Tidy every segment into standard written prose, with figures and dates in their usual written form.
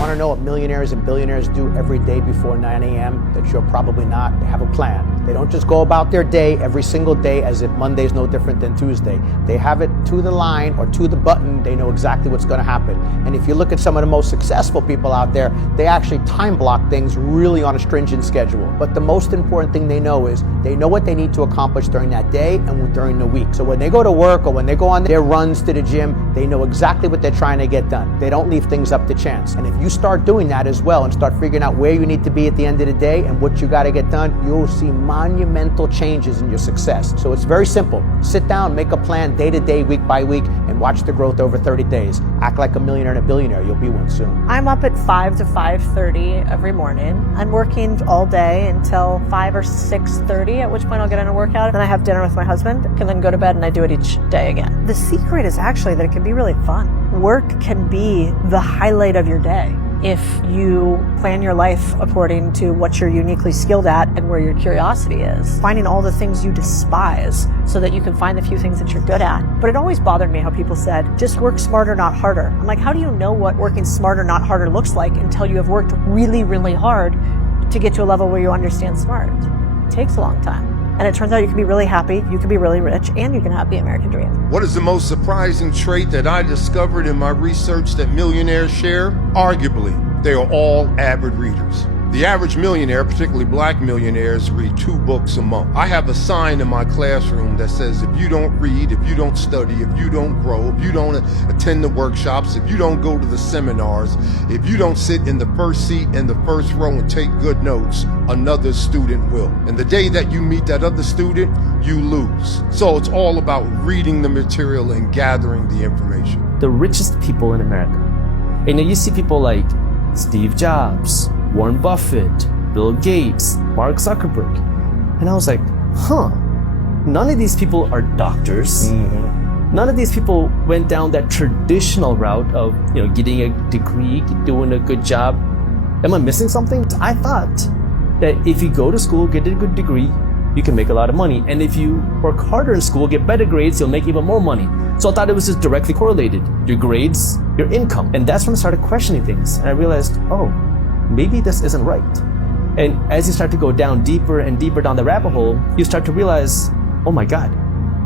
Want to know what millionaires and billionaires do every day before 9 a.m.? That you're probably not. They have a plan. They don't just go about their day every single day as if Monday's no different than Tuesday. They have it to the line or to the button. They know exactly what's going to happen. And if you look at some of the most successful people out there, they actually time block things really on a stringent schedule. But the most important thing they know is they know what they need to accomplish during that day and during the week. So when they go to work or when they go on their runs to the gym, they know exactly what they're trying to get done. They don't leave things up to chance. And if you start doing that as well and start figuring out where you need to be at the end of the day and what you got to get done, you'll see monumental changes in your success. So it's very simple. Sit down, make a plan day to day, week by week, and watch the growth over 30 days. Act like a millionaire and a billionaire. You'll be one soon. I'm up at 5 to 5:30 every morning. I'm working all day until 5 or 6:30, at which point I'll get in a workout. Then I have dinner with my husband and then go to bed, and I do it each day again. The secret is actually that it can be really fun. Work can be the highlight of your day if you plan your life according to what you're uniquely skilled at and where your curiosity is. Finding all the things you despise so that you can find the few things that you're good at. But it always bothered me how people said, just work smarter, not harder. I'm like, how do you know what working smarter, not harder looks like until you have worked really, really hard to get to a level where you understand smart? It takes a long time. And it turns out you can be really happy, you can be really rich, and you can have the American dream. What is the most surprising trait that I discovered in my research that millionaires share? Arguably, they are all avid readers. The average millionaire, particularly black millionaires, read 2 books a month. I have a sign in my classroom that says if you don't read, if you don't study, if you don't grow, if you don't attend the workshops, if you don't go to the seminars, if you don't sit in the first seat in the first row and take good notes, another student will. And the day that you meet that other student, you lose. So it's all about reading the material and gathering the information. The richest people in America. And you see people like Steve Jobs, Warren Buffett, Bill Gates, Mark Zuckerberg. And I was like, none of these people are doctors. Mm-hmm. None of these people went down that traditional route of, getting a degree, doing a good job. Am I missing something? I thought that if you go to school, get a good degree, you can make a lot of money. And if you work harder in school, get better grades, you'll make even more money. So I thought it was just directly correlated. Your grades, your income. And that's when I started questioning things. And I realized, maybe this isn't right. And as you start to go down deeper and deeper down the rabbit hole, you start to realize, oh my God,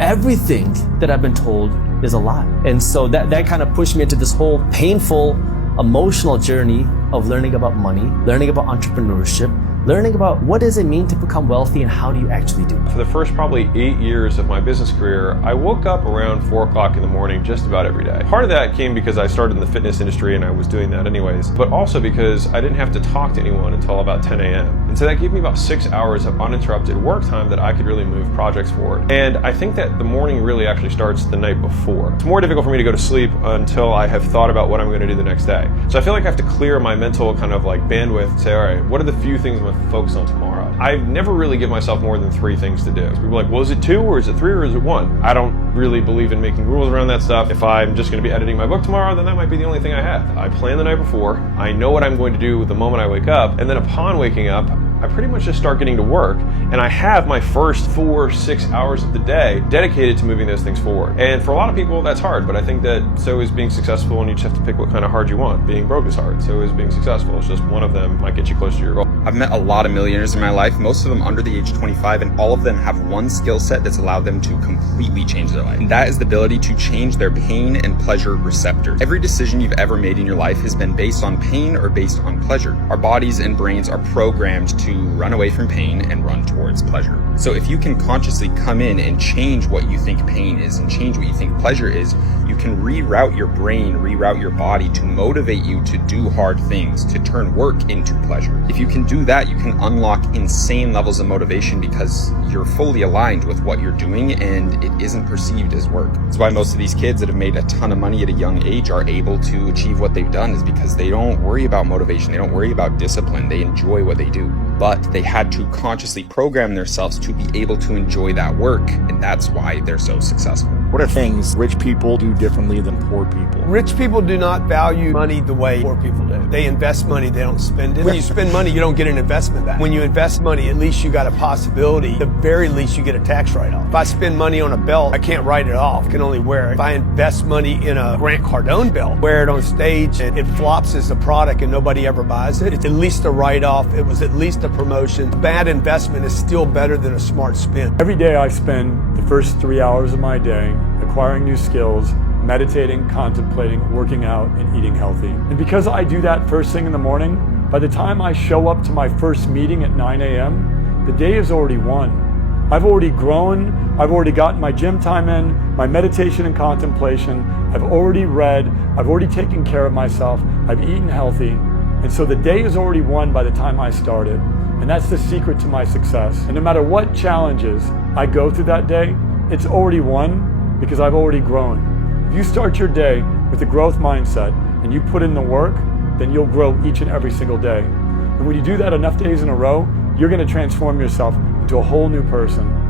everything that I've been told is a lie. And so that kind of pushed me into this whole painful, emotional journey of learning about money, learning about entrepreneurship, learning about what does it mean to become wealthy and how do you actually do it. For the first probably 8 years of my business career, I woke up around 4 o'clock in the morning just about every day. Part of that came because I started in the fitness industry and I was doing that anyways, but also because I didn't have to talk to anyone until about 10 a.m. And so that gave me about 6 hours of uninterrupted work time that I could really move projects forward. And I think that the morning really actually starts the night before. It's more difficult for me to go to sleep until I have thought about what I'm going to do the next day. So I feel like I have to clear my mental kind of like bandwidth and say, all right, what are the few things I'm going to focus on tomorrow? I never really give myself more than 3 things to do. People are like, well, is it 2 or is it 3 or is it 1? I don't really believe in making rules around that stuff. If I'm just going to be editing my book tomorrow, then that might be the only thing I have. I plan the night before. I know what I'm going to do the moment I wake up. And then upon waking up, I pretty much just start getting to work, and I have my first 4-6 hours of the day dedicated to moving those things forward. And for a lot of people, that's hard, but I think that so is being successful, and you just have to pick what kind of hard you want. Being broke is hard, so is being successful. It's just one of them might get you close to your goal. I've met a lot of millionaires in my life, most of them under the age of 25, and all of them have one skill set that's allowed them to completely change their life. And that is the ability to change their pain and pleasure receptors. Every decision you've ever made in your life has been based on pain or based on pleasure. Our bodies and brains are programmed to run away from pain and run towards pleasure. So if you can consciously come in and change what you think pain is and change what you think pleasure is, you can reroute your brain, reroute your body to motivate you to do hard things, to turn work into pleasure. If you can do that, you can unlock insane levels of motivation because you're fully aligned with what you're doing and it isn't perceived as work. That's why most of these kids that have made a ton of money at a young age are able to achieve what they've done, is because they don't worry about motivation, they don't worry about discipline, they enjoy what they do. But they had to consciously program themselves to be able to enjoy that work, and that's why they're so successful. What are things rich people do differently than poor people? Rich people do not value money the way poor people do. They invest money, they don't spend it. When you spend money, you don't get an investment back. When you invest money, at least you got a possibility. At the very least, you get a tax write-off. If I spend money on a belt, I can't write it off. I can only wear it. If I invest money in a Grant Cardone belt, wear it on stage, and it flops as a product and nobody ever buys it, it's at least a write-off. It was at least a promotion. A bad investment is still better than a smart spend. Every day I spend the first 3 hours of my day acquiring new skills, meditating, contemplating, working out, and eating healthy. And because I do that first thing in the morning, by the time I show up to my first meeting at 9 a.m., the day is already won. I've already grown, I've already gotten my gym time in, my meditation and contemplation, I've already read, I've already taken care of myself, I've eaten healthy, and so the day is already won by the time I started. And that's the secret to my success. And no matter what challenges I go through that day, it's already won because I've already grown. If you start your day with a growth mindset and you put in the work, then you'll grow each and every single day. And when you do that enough days in a row, you're going to transform yourself into a whole new person.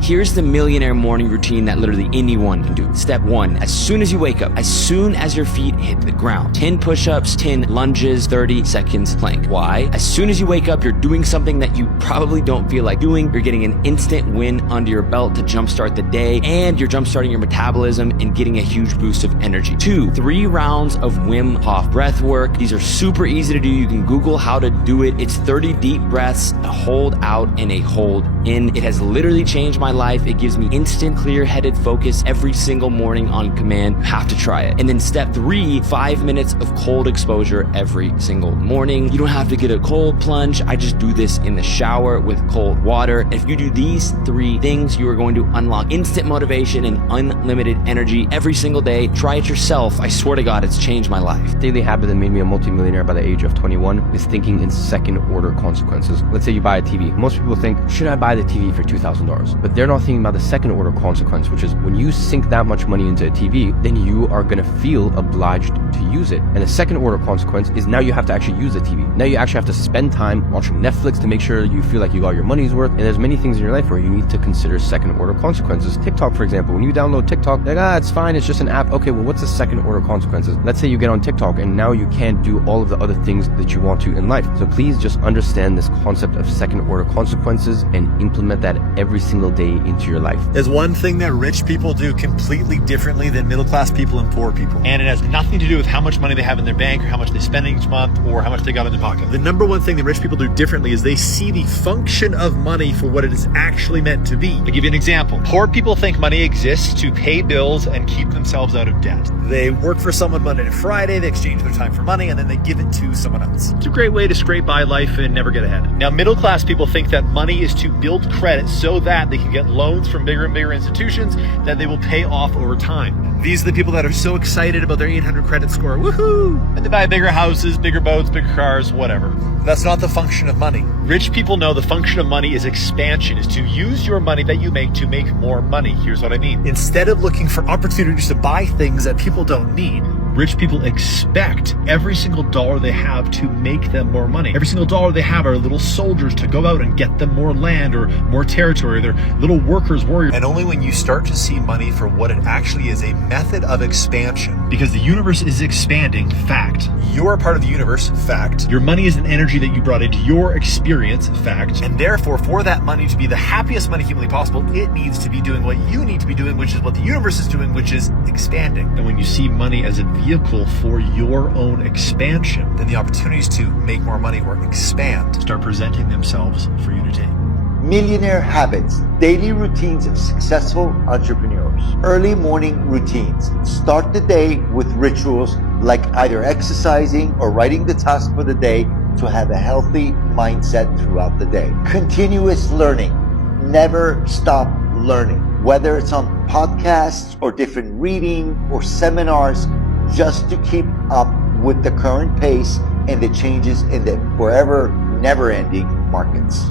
Here's the Millionaire morning routine that literally anyone can do. Step 1, as soon as you wake up, as soon as your feet hit the ground, 10 push-ups, 10 lunges, 30 seconds plank. Why? As soon as you wake up, you're doing something that you probably don't feel like doing. You're getting an instant win under your belt to jumpstart the day, and you're jumpstarting your metabolism and getting a huge boost of energy. 2, 3 rounds of Wim Hof breath work. These are super easy to do. You can Google how to do it. It's 30 deep breaths, a hold out and a hold in. It has literally changed my life. It gives me instant clear-headed focus every single morning on command. You have to try it. And then step 3, 5 minutes of cold exposure every single morning. You don't have to get a cold plunge. I just do this in the shower with cold water. And if you do these 3 things, you are going to unlock instant motivation and unlimited energy every single day. Try it yourself. I swear to God, it's changed my life. Daily habit that made me a multimillionaire by the age of 21 is thinking in second-order consequences. Let's say you buy a TV. Most people think, should I buy the TV for $2,000? But they're not thinking about the second order consequence, which is when you sink that much money into a TV, then you are going to feel obliged to use it. And the second order consequence is now you have to actually use the TV. Now you actually have to spend time watching Netflix to make sure you feel like you got your money's worth. And there's many things in your life where you need to consider second order consequences. TikTok, for example, when you download TikTok, like, it's fine, it's just an app. Okay, well, what's the second order consequences? Let's say you get on TikTok and now you can't do all of the other things that you want to in life. So please just understand this concept of second order consequences and implement that every single day into your life. There's one thing that rich people do completely differently than middle class people and poor people. And it has nothing to do with how much money they have in their bank or how much they spend each month or how much they got in their pocket. The number one thing that rich people do differently is they see the function of money for what it is actually meant to be. I'll give you an example. Poor people think money exists to pay bills and keep themselves out of debt. They work for someone Monday to Friday, they exchange their time for money, and then they give it to someone else. It's a great way to scrape by life and never get ahead. Now, middle class people think that money is to build credit so that they can get loans from bigger and bigger institutions that they will pay off over time. These are the people that are so excited about their 800 credit score. Woohoo! And they buy bigger houses, bigger boats, bigger cars, whatever. That's not the function of money. Rich people know the function of money is expansion, is to use your money that you make to make more money. Here's what I mean. Instead of looking for opportunities to buy things that people don't need, rich people expect every single dollar they have to make them more money. Every single dollar they have are little soldiers to go out and get them more land or more territory. They're little workers, warriors. And only when you start to see money for what it actually is, a method of expansion, because the universe is expanding, fact. You're a part of the universe, fact. Your money is an energy that you brought into your experience, fact. And therefore, for that money to be the happiest money humanly possible, it needs to be doing what you need to be doing, which is what the universe is doing, which is expanding. And when you see money as a vehicle for your own expansion, then the opportunities to make more money or expand start presenting themselves for you to take. Millionaire habits, daily routines of successful entrepreneurs. Early morning routines. Start the day with rituals like either exercising or writing the task for the day to have a healthy mindset throughout the day. Continuous learning. Never stop learning. Whether it's on podcasts or different reading or seminars, just to keep up with the current pace and the changes in the forever never-ending markets.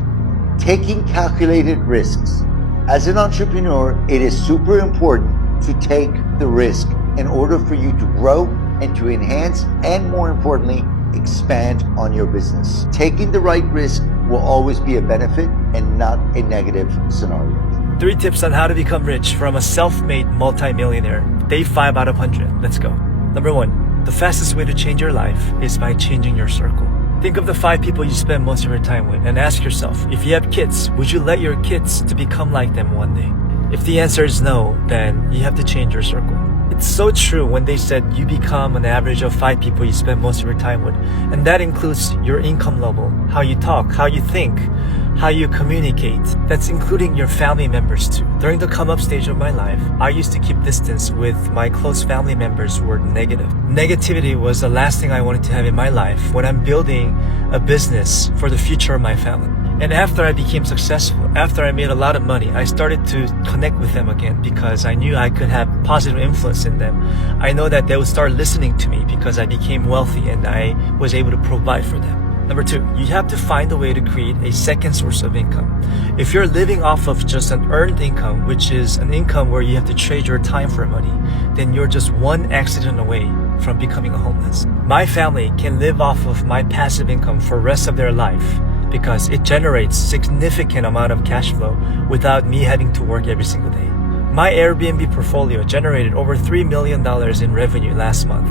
Taking calculated risks. As an entrepreneur, it is super important to take the risk in order for you to grow and to enhance and, more importantly, expand on your business. Taking the right risk will always be a benefit and not a negative scenario. 3 tips on how to become rich from a self-made multi-millionaire. Day 5 out of 100. Let's go. Number 1, the fastest way to change your life is by changing your circle. Think of the 5 people you spend most of your time with and ask yourself, if you have kids, would you let your kids to become like them one day? If the answer is no, then you have to change your circle. It's so true when they said you become an average of 5 people you spend most of your time with. And that includes your income level, how you talk, how you think, how you communicate. That's including your family members too. During the come up stage of my life, I used to keep distance with my close family members who were negative. Negativity was the last thing I wanted to have in my life when I'm building a business for the future of my family. And after I became successful, after I made a lot of money, I started to connect with them again because I knew I could have positive influence in them. I know that they would start listening to me because I became wealthy and I was able to provide for them. Number 2, you have to find a way to create a second source of income. If you're living off of just an earned income, which is an income where you have to trade your time for money, then you're just one accident away from becoming a homeless. My family can live off of my passive income for the rest of their life, because it generates significant amount of cash flow without me having to work every single day. My Airbnb portfolio generated over $3 million in revenue last month,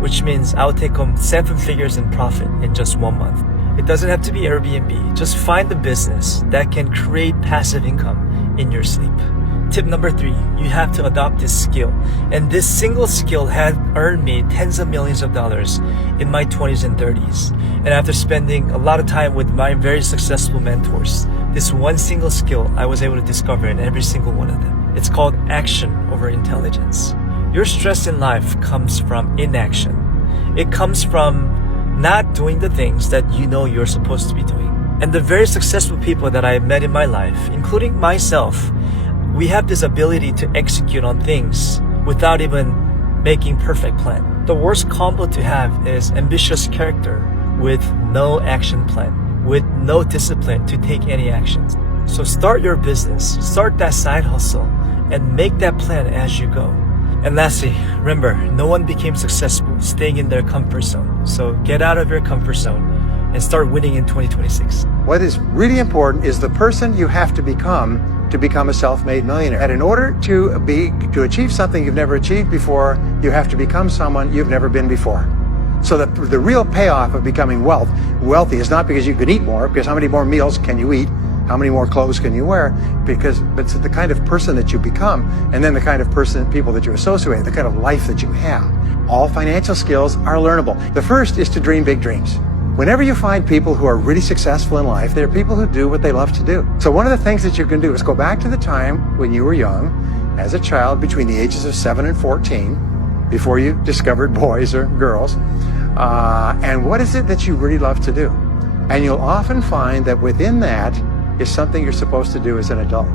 which means I'll take home 7 figures in profit in just 1 month. It doesn't have to be Airbnb. Just find a business that can create passive income in your sleep. Tip number 3, you have to adopt this skill. And this single skill had earned me tens of millions of dollars in my 20s and 30s. And after spending a lot of time with my very successful mentors, this one single skill I was able to discover in every single one of them. It's called action over intelligence. Your stress in life comes from inaction. It comes from not doing the things that you know you're supposed to be doing. And the very successful people that I met in my life, including myself, we have this ability to execute on things without even making perfect plan. The worst combo to have is ambitious character with no action plan, with no discipline to take any actions. So start your business, start that side hustle, and make that plan as you go. And lastly, remember, no one became successful staying in their comfort zone. So get out of your comfort zone and start winning in 2026. What is really important is the person you have to become a self-made millionaire. And in order to achieve something you've never achieved before, you have to become someone you've never been before. So the real payoff of becoming wealthy is not because you can eat more, because how many more meals can you eat? How many more clothes can you wear? But it's the kind of person that you become, and then the kind of people that you associate with, the kind of life that you have. All financial skills are learnable. The first is to dream big dreams. Whenever you find people who are really successful in life, they're people who do what they love to do. So one of the things that you can do is go back to the time when you were young, as a child between the ages of 7 and 14, before you discovered boys or girls, and what is it that you really love to do? And you'll often find that within that is something you're supposed to do as an adult.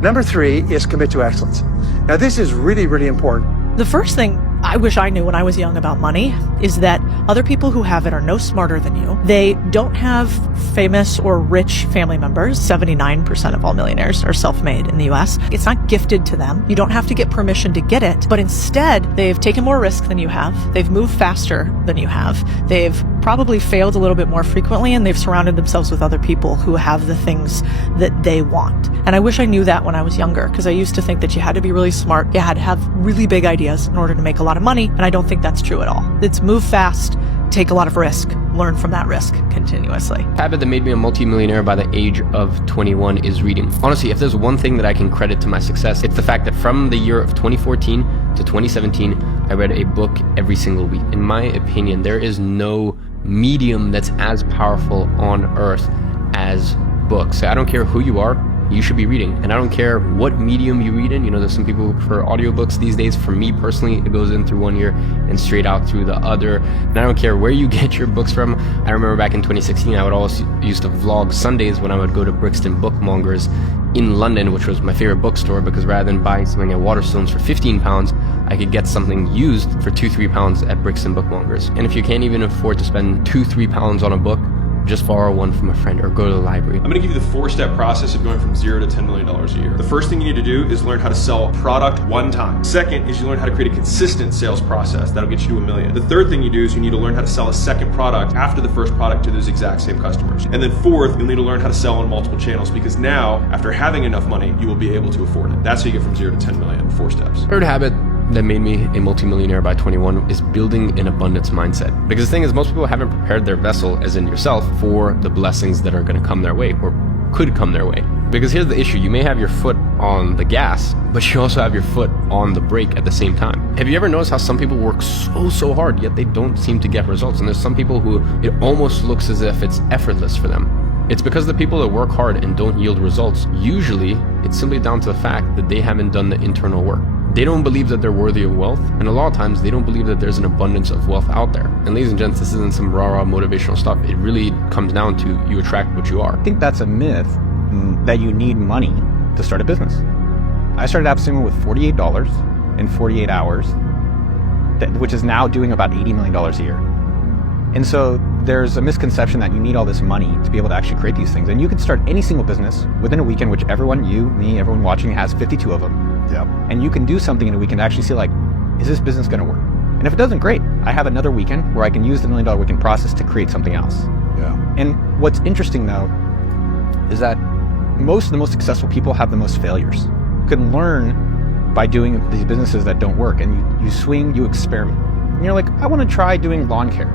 Number 3 is commit to excellence. Now this is really, really important. The first thing I wish I knew when I was young about money is that other people who have it are no smarter than you. They don't have famous or rich family members. 79% of all millionaires are self-made in the US. It's not gifted to them. You don't have to get permission to get it, but instead they've taken more risk than you have. They've moved faster than you have. They've probably failed a little bit more frequently, and they've surrounded themselves with other people who have the things that they want. And I wish I knew that when I was younger, because I used to think that you had to be really smart, you had to have really big ideas in order to make a lot of money, and I don't think that's true at all. It's move fast, take a lot of risk, learn from that risk continuously. Habit that made me a multi-millionaire by the age of 21 is reading. Honestly, if there's one thing that I can credit to my success, it's the fact that from the year of 2014 to 2017, I read a book every single week. In my opinion, there is no medium that's as powerful on earth as books. I don't care who you are, you should be reading. And I don't care what medium you read in. You know, there's some people who prefer audiobooks these days. For me personally, it goes in through one ear and straight out through the other. And I don't care where you get your books from. I remember back in 2016, I would always used to vlog Sundays when I would go to Brixton Bookmongers in London, which was my favorite bookstore, because rather than buying something at Waterstones for £15, I could get something used for £2-3 at Brixton Bookmongers. And if you can't even afford to spend £2-3 on a book, just borrow one from a friend or go to the library. I'm going to give you the 4-step process of going from $0 to $10 million a year. The first thing you need to do is learn how to sell a product one time. Second is you learn how to create a consistent sales process. That'll get you to $1 million. The third thing you do is you need to learn how to sell a second product after the first product to those exact same customers. And then fourth, you'll need to learn how to sell on multiple channels, because now, after having enough money, you will be able to afford it. That's how you get from 0 to 10 million, 4 steps. Third habit that made me a multimillionaire by 21 is building an abundance mindset. Because the thing is, most people haven't prepared their vessel, as in yourself, for the blessings that are going to come their way or could come their way. Because here's the issue, you may have your foot on the gas, but you also have your foot on the brake at the same time. Have you ever noticed how some people work so hard, yet they don't seem to get results? And there's some people who it almost looks as if it's effortless for them. It's because the people that work hard and don't yield results, usually it's simply down to the fact that they haven't done the internal work. They don't believe that they're worthy of wealth, and a lot of times they don't believe that there's an abundance of wealth out there. And ladies and gents, this isn't some rah-rah motivational stuff. It really comes down to you attract what you are. I think that's a myth that you need money to start a business. I started AppSumo with $48 in 48 hours, which is now doing about $80 million a year. And so there's a misconception that you need all this money to be able to actually create these things. And you can start any single business within a weekend, which everyone, you, me, everyone watching has 52 of them. Yep. And you can do something in a weekend to actually see, like, is this business going to work? And if it doesn't, great. I have another weekend where I can use the $1 million weekend process to create something else. Yeah. And what's interesting though, is that most of the most successful people have the most failures. You can learn by doing these businesses that don't work, and you swing, you experiment. And you're like, I want to try doing lawn care.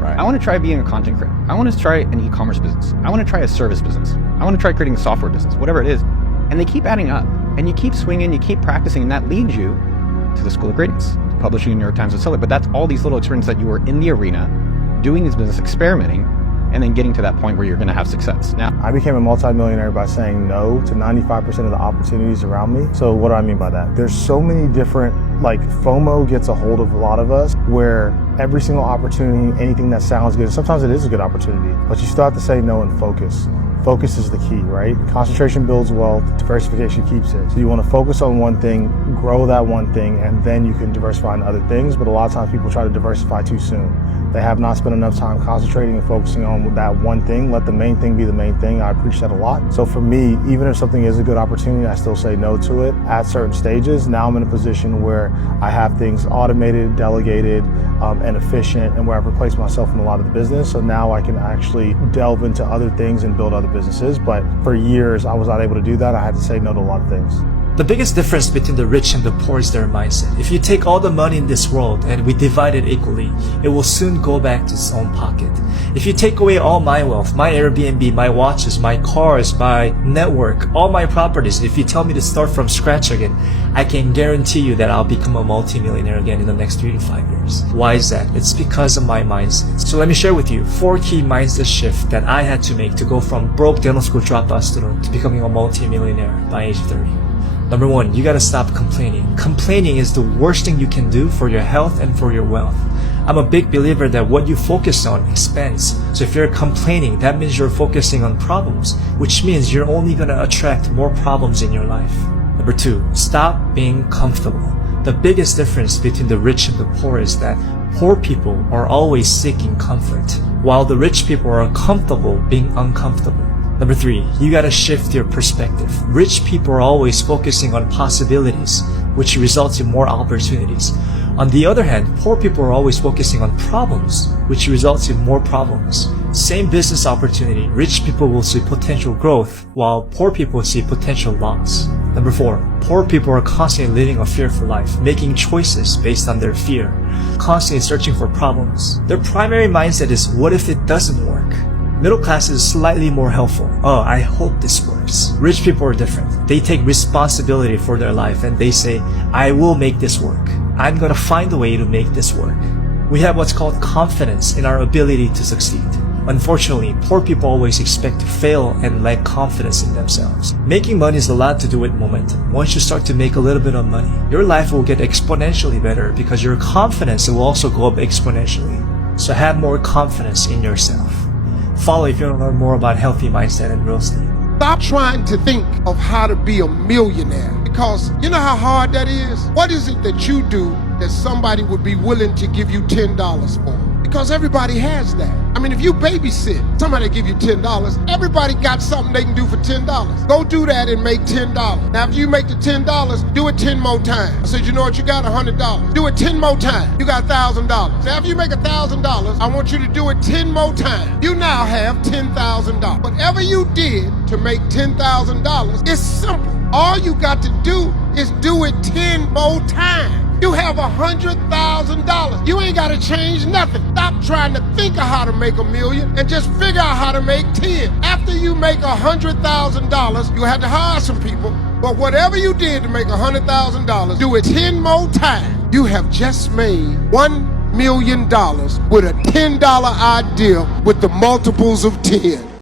Right. I want to try being a content creator. I want to try an e-commerce business. I want to try a service business. I want to try creating a software business, whatever it is. And they keep adding up, and you keep swinging, you keep practicing, and that leads you to the School of Greatness, publishing in New York Times bestseller. But that's all these little experiences that you were in the arena, doing this business, experimenting, and then getting to that point where you're going to have success. Now, I became a multimillionaire by saying no to 95% of the opportunities around me. So what do I mean by that? There's so many different, like FOMO gets a hold of a lot of us, where every single opportunity, anything that sounds good, sometimes it is a good opportunity, but you still have to say no and focus. Focus is the key, right? Concentration builds wealth, diversification keeps it. So you want to focus on one thing, grow that one thing, and then you can diversify in other things. But a lot of times people try to diversify too soon. They have not spent enough time concentrating and focusing on that one thing. Let the main thing be the main thing. I preach that a lot. So for me, even if something is a good opportunity, I still say no to it at certain stages. Now I'm in a position where I have things automated, delegated, and efficient, and where I've replaced myself in a lot of the business. So now I can actually delve into other things and build other businesses. But for years, I was not able to do that. I had to say no to a lot of things. The biggest difference between the rich and the poor is their mindset. If you take all the money in this world and we divide it equally, it will soon go back to its own pocket. If you take away all my wealth, my Airbnb, my watches, my cars, my network, all my properties, if you tell me to start from scratch again, I can guarantee you that I'll become a multimillionaire again in the next 3 to 5 years. Why is that? It's because of my mindset. So let me share with you 4 key mindset shifts that I had to make to go from broke dental school dropout student to becoming a multimillionaire by age 30. Number 1, you gotta stop complaining. Complaining is the worst thing you can do for your health and for your wealth. I'm a big believer that what you focus on expands. So if you're complaining, that means you're focusing on problems, which means you're only gonna attract more problems in your life. Number 2, stop being comfortable. The biggest difference between the rich and the poor is that poor people are always seeking comfort, while the rich people are comfortable being uncomfortable. Number 3, you gotta shift your perspective. Rich people are always focusing on possibilities, which results in more opportunities. On the other hand, poor people are always focusing on problems, which results in more problems. Same business opportunity, rich people will see potential growth, while poor people see potential loss. Number 4, poor people are constantly living a fearful life, making choices based on their fear, constantly searching for problems. Their primary mindset is, what if it doesn't work? Middle class is slightly more helpful. Oh, I hope this works. Rich people are different. They take responsibility for their life and they say, I will make this work. I'm gonna find a way to make this work. We have what's called confidence in our ability to succeed. Unfortunately, poor people always expect to fail and lack confidence in themselves. Making money is a lot to do with momentum. Once you start to make a little bit of money, your life will get exponentially better because your confidence will also go up exponentially. So have more confidence in yourself. Follow if you want to learn more about healthy mindset and real estate. Stop trying to think of how to be a millionaire, because you know how hard that is? What is it that you do that somebody would be willing to give you $10 for? Because everybody has that. I mean, if you babysit, somebody give you $10, everybody got something they can do for $10. Go do that and make $10. Now, after you make the $10, do it 10 more times. I said, you know what, you got $100. Do it 10 more times. You got $1,000. Now, after you make $1,000, I want you to do it 10 more times. You now have $10,000. Whatever you did to make $10,000, it's simple. All you got to do is do it 10 more times. You have $100,000. You ain't got to change nothing. Stop trying to think of how to make $1 million and just figure out how to make 10. After you make $100,000, you have to hire some people. But whatever you did to make $100,000, do it 10 more times. You have just made $1 million with a $10 idea with the multiples of 10.